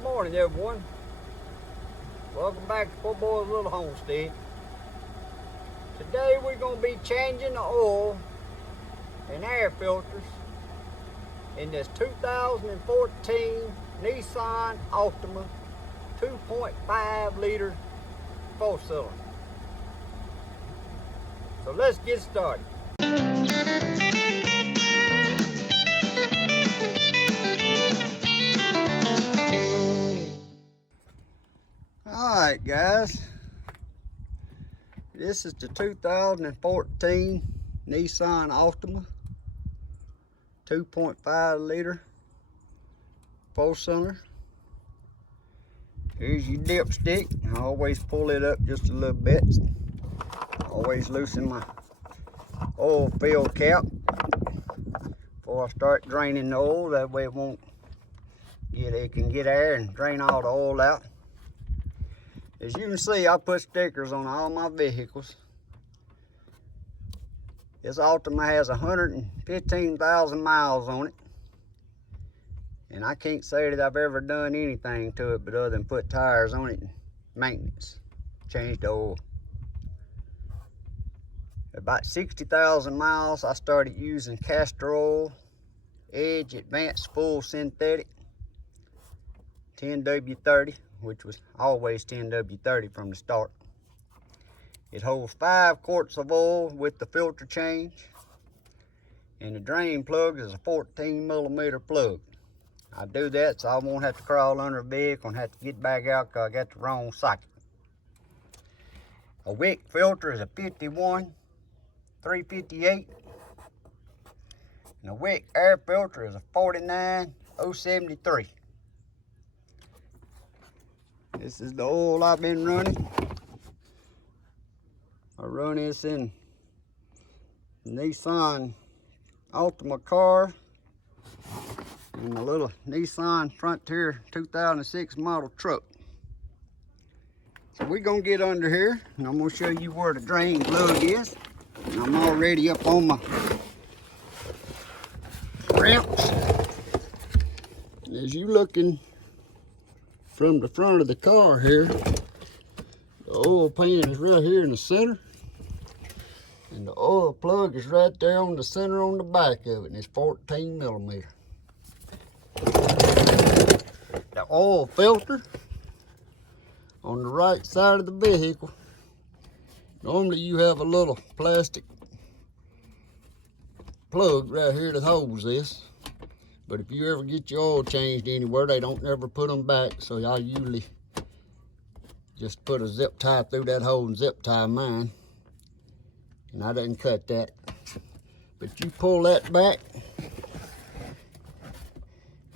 Good morning, everyone. Welcome back to Poorboys Little Homestead. Today we're going to be changing the oil and air filters in this 2014 Nissan Altima 2.5 liter 4-cylinder. So let's get started. Alright guys, this is the 2014 Nissan Altima 2.5 liter 4-cylinder. Here's your dipstick. I always pull it up just a little bit. Always loosen my oil fill cap before I start draining the oil. That way it can get air and drain all the oil out. As you can see, I put stickers on all my vehicles. This Altima has 115,000 miles on it. And I can't say that I've ever done anything to it but other than put tires on it and maintenance. Change the oil. About 60,000 miles, I started using castor oil, Edge Advanced Full Synthetic, 10W30. Which was always 10W30 from the start. It holds 5 quarts of oil with the filter change, and the drain plug is a 14mm plug. I do that so I won't have to crawl under a vehicle and have to get back out because I got the wrong socket. A wick filter is a 51 358, and a wick air filter is a 49 073. This is the oil I've been running. I run this in Nissan Altima car and a little Nissan Frontier 2006 model truck. So we're gonna get under here and I'm gonna show you where the drain plug is. And I'm already up on my ramps. As you looking from the front of the car here, the oil pan is right here in the center, and the oil plug is right there on the center on the back of it, and it's 14mm. The oil filter on the right side of the vehicle, normally you have a little plastic plug right here that holds this. But if you ever get your oil changed anywhere, they don't ever put them back. So I usually just put a zip tie through that hole and zip tie mine. And I didn't cut that. But you pull that back,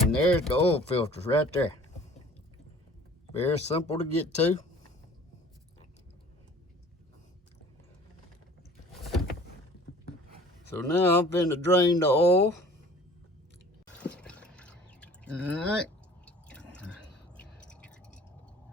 and there's the oil filters right there. Very simple to get to. So now I'm going to drain the oil. Alright,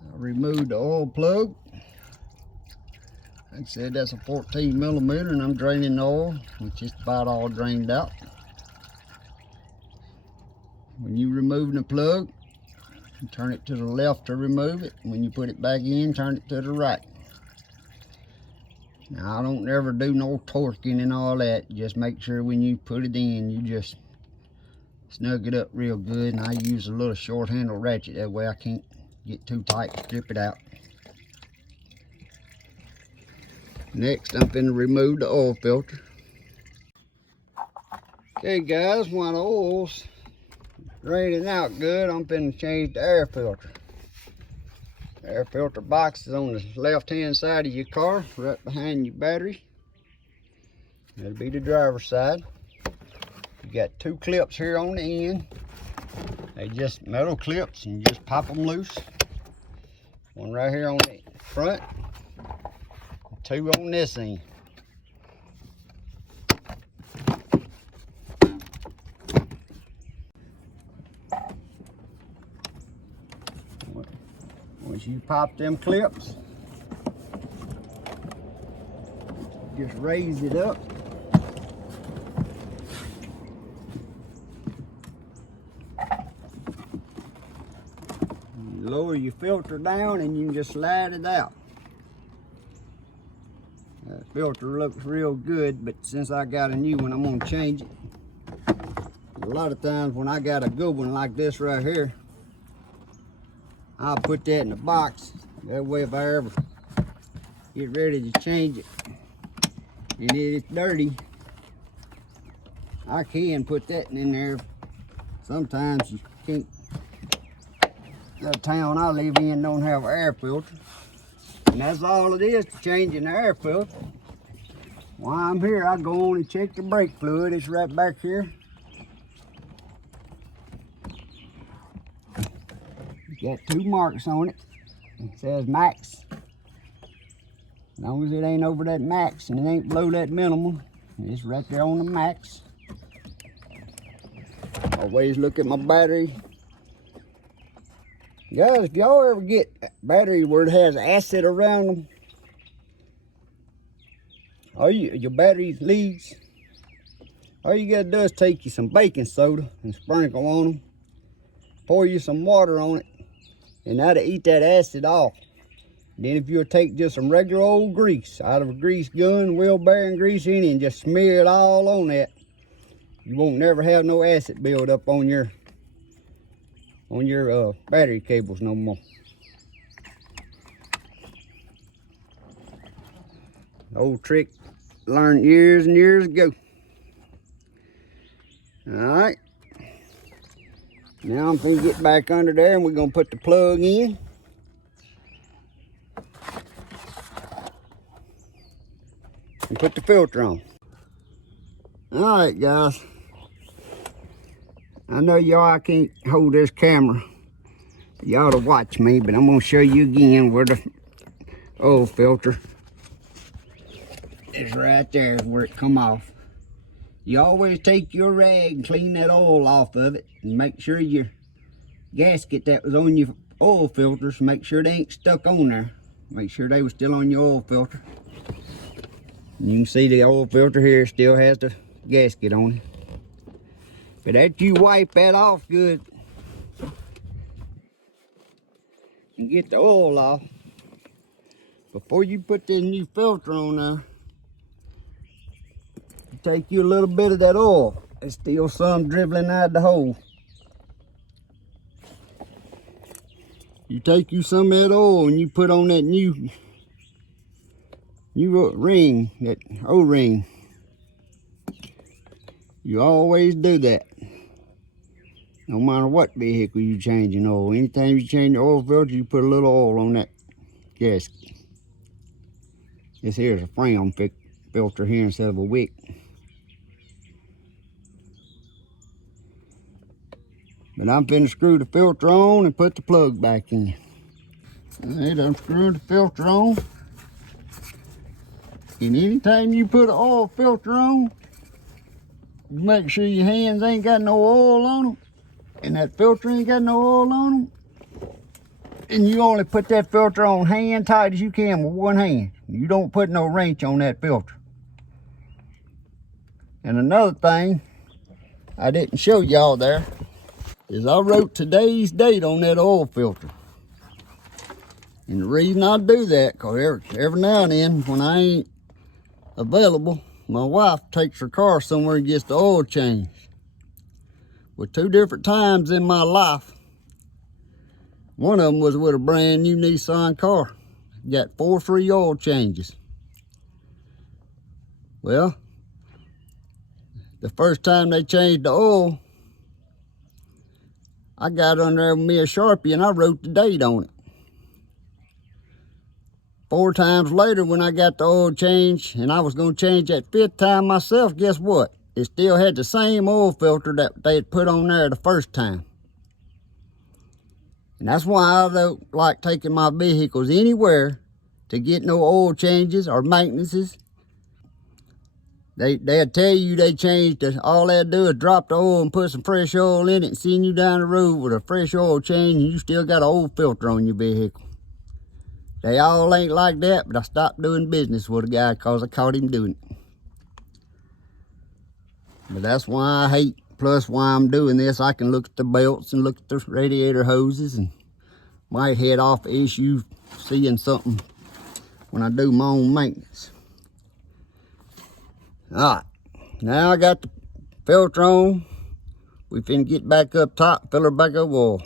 I removed the oil plug. Like I said, that's a 14mm, and I'm draining the oil, which is about all drained out. When you remove the plug, you turn it to the left to remove it. When you put it back in, turn it to the right. Now I don't ever do no torquing and all that. Just make sure when you put it in, you just snug it up real good, and I use a little short handle ratchet. That way I can't get too tight to strip it out. Next, I'm going to remove the oil filter. Okay guys, while the oil's draining out good, I'm going to change the air filter. The air filter box is on the left hand side of your car, right behind your battery. That'll be the driver's side. You got 2 clips here on the end. They just metal clips, and you just pop them loose. One right here on the front, 2 on this end. Once you pop them clips, just raise it up. You lower your filter down and you can just slide it out. That filter looks real good, but since I got a new one, I'm gonna change it. A lot of times when I got a good one like this right here, I'll put that in the box. That way if I ever get ready to change it and it's dirty, I can put that in there. Sometimes you can't. The town I live in don't have an air filter. And that's all it is to changing the air filter. While I'm here, I go on and check the brake fluid. It's right back here. It's got 2 marks on it. It says max. As long as it ain't over that max and it ain't below that minimum, it's right there on the max. Always look at my battery. Guys, if y'all ever get a battery where it has acid around them, or your battery leaks, all you gotta do is take you some baking soda and sprinkle on them, pour you some water on it, and that'll eat that acid off. Then if you'll take just some regular old grease out of a grease gun, wheel bearing grease in it, and just smear it all on that, you won't never have no acid build up on your battery cables no more. Old trick learned years and years ago. All right. Now I'm gonna get back under there and we're gonna put the plug in. And put the filter on. All right, guys. I know y'all can't hold this camera. Y'all to watch me, but I'm gonna show you again where the oil filter is right there where it come off. You always take your rag and clean that oil off of it and make sure your gasket that was on your oil filters, make sure they ain't stuck on there. Make sure they were still on your oil filter. And you can see the oil filter here still has the gasket on it. But after you wipe that off good and get the oil off, before you put this new filter on there, you take you a little bit of that oil. There's still some dribbling out the hole. You take you some of that oil and you put on that new ring, that O-ring. You always do that. No matter what vehicle you changing oil. Anytime you change the oil filter, you put a little oil on that gasket. This here is a Fram filter here instead of a wick. But I'm finna screw the filter on and put the plug back in. Alright, I'm screwing the filter on. And anytime you put an oil filter on, make sure your hands ain't got no oil on them. And that filter ain't got no oil on them. And you only put that filter on hand tight as you can with one hand. You don't put no wrench on that filter. And another thing I didn't show y'all there is I wrote today's date on that oil filter. And the reason I do that, because every now and then when I ain't available, my wife takes her car somewhere and gets the oil changed. With 2 different times in my life, one of them was with a brand new Nissan car. Got 4 free oil changes. Well, the first time they changed the oil, I got on there with me a Sharpie and I wrote the date on it. 4 times later when I got the oil change and I was going to change that 5th time myself, guess what? It still had the same oil filter that they had put on there the first time. And that's why I don't like taking my vehicles anywhere to get no oil changes or maintenances. They'll tell you they changed it. All they do is drop the oil and put some fresh oil in it and send you down the road with a fresh oil change and you still got an old filter on your vehicle. They all ain't like that, but I stopped doing business with a guy because I caught him doing it. But that's why I hate, plus why I'm doing this. I can look at the belts and look at the radiator hoses and might head off the issue seeing something when I do my own maintenance. Alright, now I got the filter on. We finna get back up top, fill her back up with oil.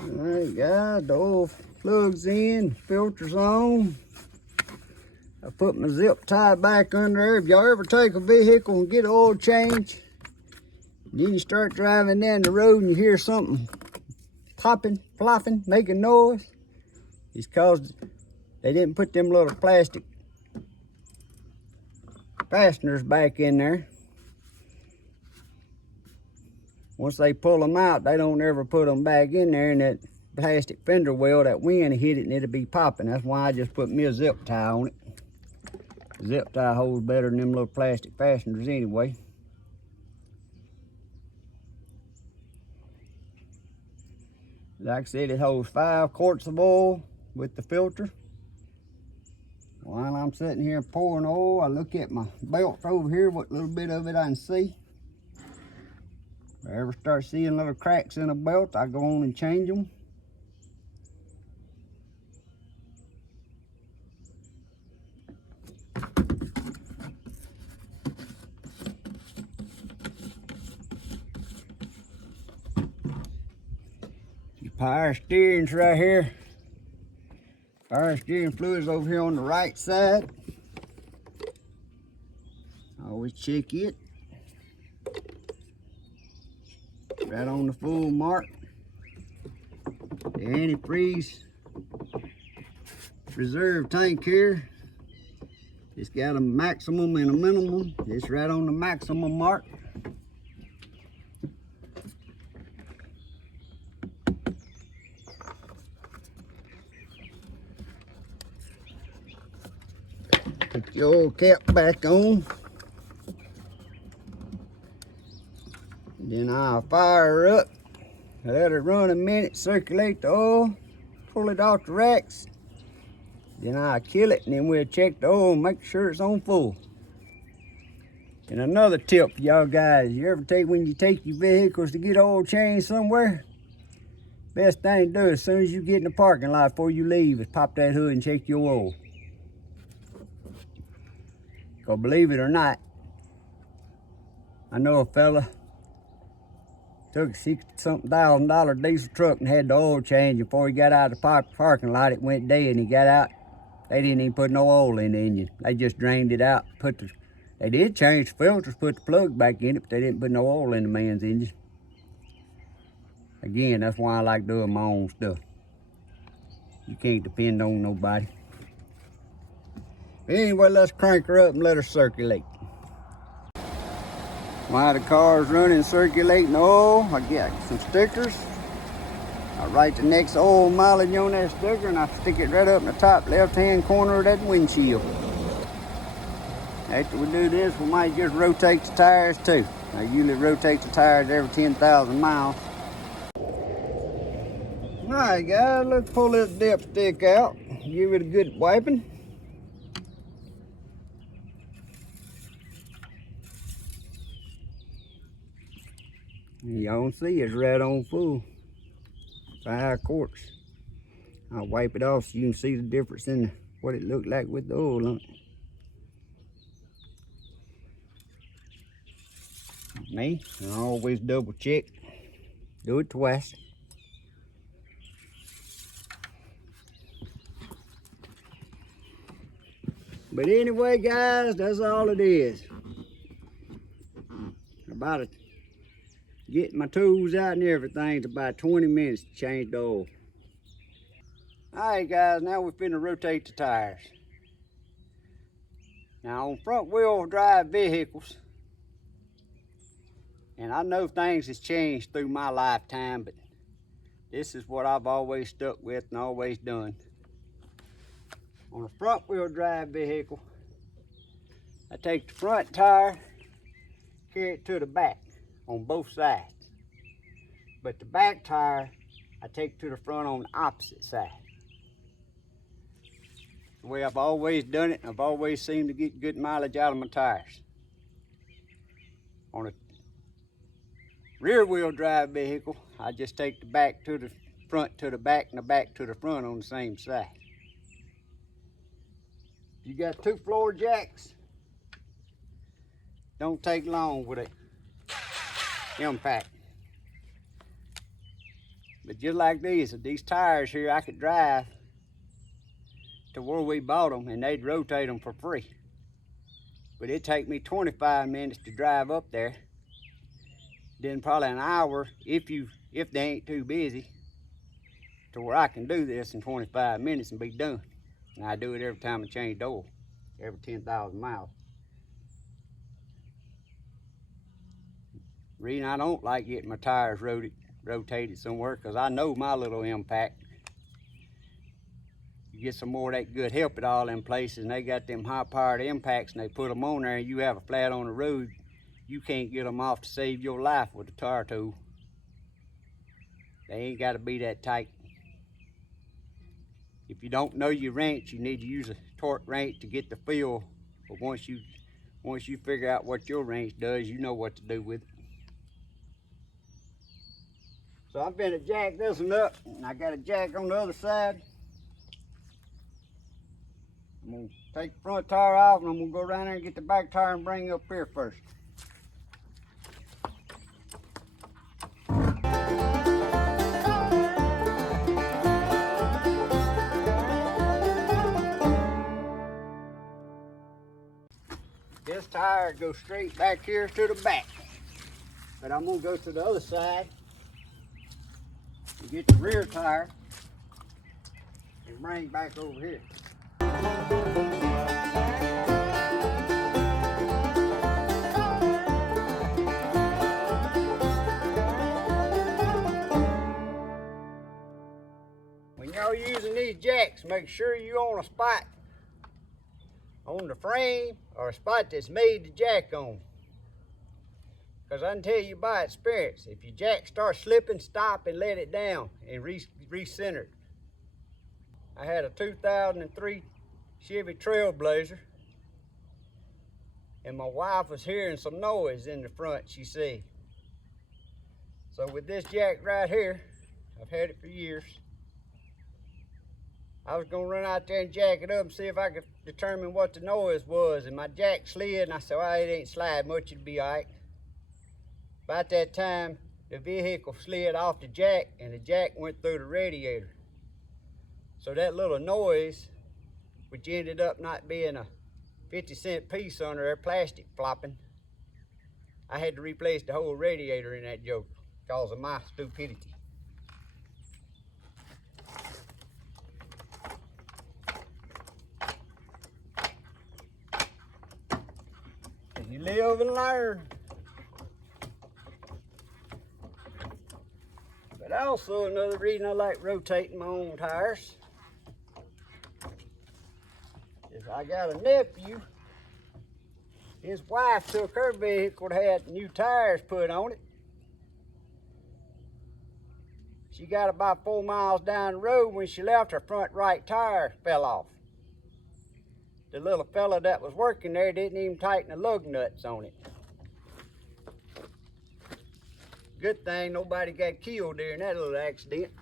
Alright guys, the oil plugs in, filter's on. I put my zip tie back under there. If y'all ever take a vehicle and get an oil change, then you start driving down the road and you hear something popping, flopping, making noise, it's cause they didn't put them little plastic fasteners back in there. Once they pull them out, they don't ever put them back in there, and that plastic fender well, that wind hit it and it'll be popping. That's why I just put me a zip tie on it. Zip tie holds better than them little plastic fasteners anyway. Like I said, it holds 5 quarts of oil with the filter. While I'm sitting here pouring oil, I look at my belt over here, what little bit of it I can see. If I ever start seeing little cracks in the belt, I go on and change them. Your power steering's right here. Power steering fluid's over here on the right side. Always check it. Right on the full mark. The antifreeze reserve tank here. It's got a maximum and a minimum. It's right on the maximum mark. Put the oil cap back on. Then I'll fire her up. Let it run a minute, circulate the oil, pull it off the racks. Then I'll kill it, and then we'll check the oil and make sure it's on full. And another tip for y'all guys, when you take your vehicles to get oil changed somewhere, best thing to do as soon as you get in the parking lot before you leave is pop that hood and check your oil. Because believe it or not, I know a fella took a $60-something thousand diesel truck and had the oil change. Before he got out of the parking lot, it went dead, and he got out. They didn't even put no oil in the engine. They just drained it out. They did change the filters, put the plug back in it, but they didn't put no oil in the man's engine. Again, that's why I like doing my own stuff. You can't depend on nobody. Anyway, let's crank her up and let her circulate. While the car's running, circulating oil, I get some stickers. I write the next oil mileage on that sticker, and I stick it right up in the top left-hand corner of that windshield. After we do this, we might just rotate the tires too. I usually rotate the tires every 10,000 miles. All right, guys, let's pull this dipstick out. Give it a good wiping. Y'all can see it's right on full. 5 quarts. I'll wipe it off so you can see the difference in what it looked like with the oil on it. Me, I always double check. Do it twice. But anyway, guys, that's all it is. About it. Getting my tools out and everything, it's about 20 minutes to change the oil. Alright guys, now we're finna rotate the tires. Now on front wheel drive vehicles, and I know things has changed through my lifetime, but this is what I've always stuck with and always done. On a front wheel drive vehicle, I take the front tire, carry it to the back on both sides. But the back tire, I take to the front on the opposite side. The way I've always done it, I've always seemed to get good mileage out of my tires. On a rear wheel drive vehicle, I just take the back to the front to the back and the back to the front on the same side. You got 2 floor jacks. Don't take long with a impact. But just like these tires here, I could drive to where we bought them and they'd rotate them for free. But it'd take me 25 minutes to drive up there. Then probably an hour if they ain't too busy, to where I can do this in 25 minutes and be done. And I do it every time I change the oil, every 10,000 miles. The reason I don't like getting my tires rotated somewhere, because I know my little impact. You get some more of that good help at all them places, and they got them high-powered impacts, and they put them on there, and you have a flat on the road, you can't get them off to save your life with a tire tool. They ain't got to be that tight. If you don't know your wrench, you need to use a torque wrench to get the feel. But once you figure out what your wrench does, you know what to do with it. So I'm gonna jack this one up, and I got a jack on the other side. I'm gonna take the front tire off, and I'm gonna go around there and get the back tire and bring it up here first. This tire goes straight back here to the back. But I'm gonna go to the other side and get the rear tire and bring it back over here. When y'all using these jacks, make sure you're on a spot on the frame or a spot that's made to jack on. Because I can tell you by experience, if your jack starts slipping, stop and let it down and recenter it. I had a 2003 Chevy Trailblazer, and my wife was hearing some noise in the front, she said. So with this jack right here, I've had it for years. I was gonna run out there and jack it up and see if I could determine what the noise was, and my jack slid, and I said, well, it ain't slide much, it'll be all right. About that time, the vehicle slid off the jack, and the jack went through the radiator. So that little noise, which ended up not being a 50-cent piece under there, plastic flopping, I had to replace the whole radiator in that joke because of my stupidity. You live and learn. But also another reason I like rotating my own tires is I got a nephew. His wife took her vehicle that had new tires put on it. She got about 4 miles down the road. When she left, her front right tire fell off. The little fella that was working there didn't even tighten the lug nuts on it. Good thing nobody got killed during that little accident.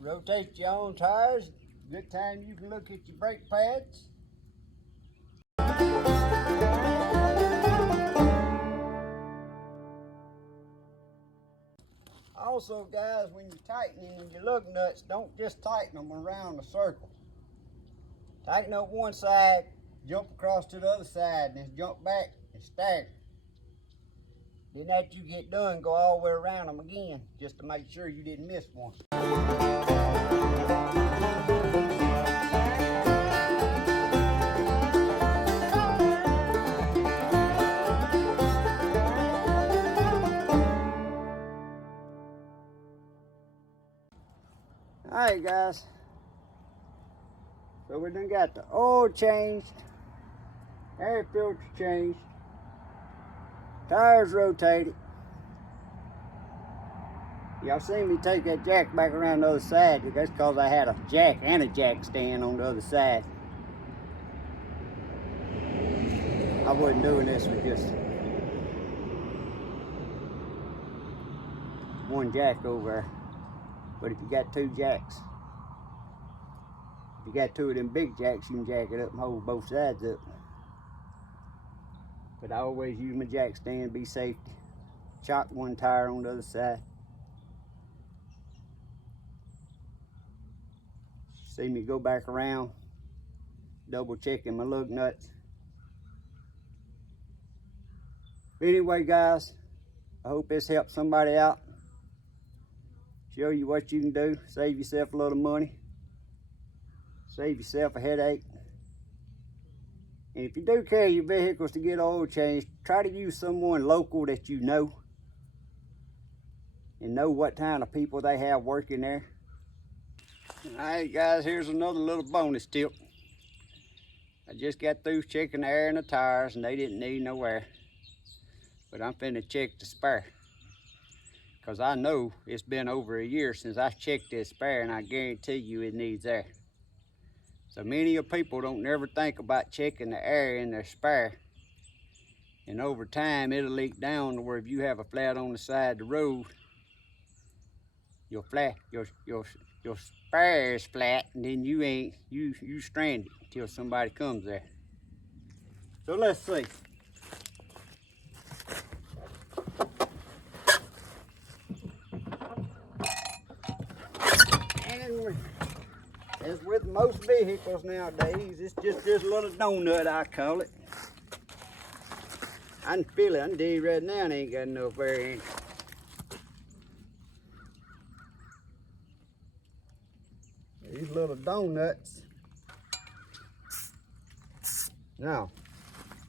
Rotate your own tires. Good time you can look at your brake pads. Also, guys, when you're tightening your lug nuts, don't just tighten them around a circle. Tighten up one side, jump across to the other side, and then jump back and stagger. Then after you get done, go all the way around them again, just to make sure you didn't miss one. Alright guys, so we done got the oil changed, air filter changed, tires rotated. Y'all seen me take that jack back around the other side. That's because I had a jack and a jack stand on the other side. I wasn't doing this with just one jack over there. But if you got two jacks, if you got two of them big jacks, you can jack it up and hold both sides up. But I always use my jack stand, be safe. Chock one tire on the other side. See me go back around, double checking my lug nuts. But anyway, guys, I hope this helps somebody out. Show you what you can do, save yourself a little money, save yourself a headache. And if you do carry your vehicles to get oil changed, try to use someone local that you know and know what kind of people they have working there. Alright guys, here's another little bonus tip. I just got through checking the air in the tires and they didn't need no air. But I'm finna check the spare. Because I know it's been over a year since I checked this spare, and I guarantee you it needs air. So many of people don't never think about checking the air in their spare. And over time it'll leak down to where if you have a flat on the side of the road, your spare is flat, and then you stranded until somebody comes there. So let's see. And as with most vehicles nowadays, it's just this little donut, I call it. I can feel it. I can tell you right now, it ain't got enough air in it. These little donuts. Now,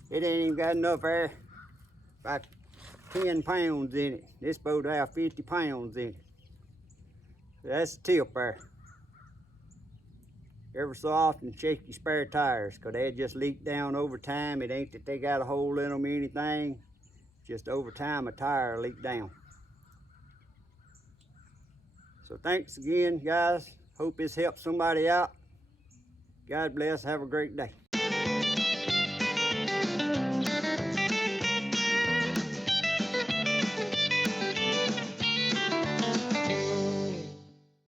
it ain't even got enough air. About 10 pounds in it. This supposed to have 50 pounds in it. So that's the tip there. Every so often check your spare tires, because they just leak down over time. It ain't that they got a hole in them or anything. Just over time a tire leak down. So thanks again, guys. Hope this helps somebody out. God bless. Have a great day.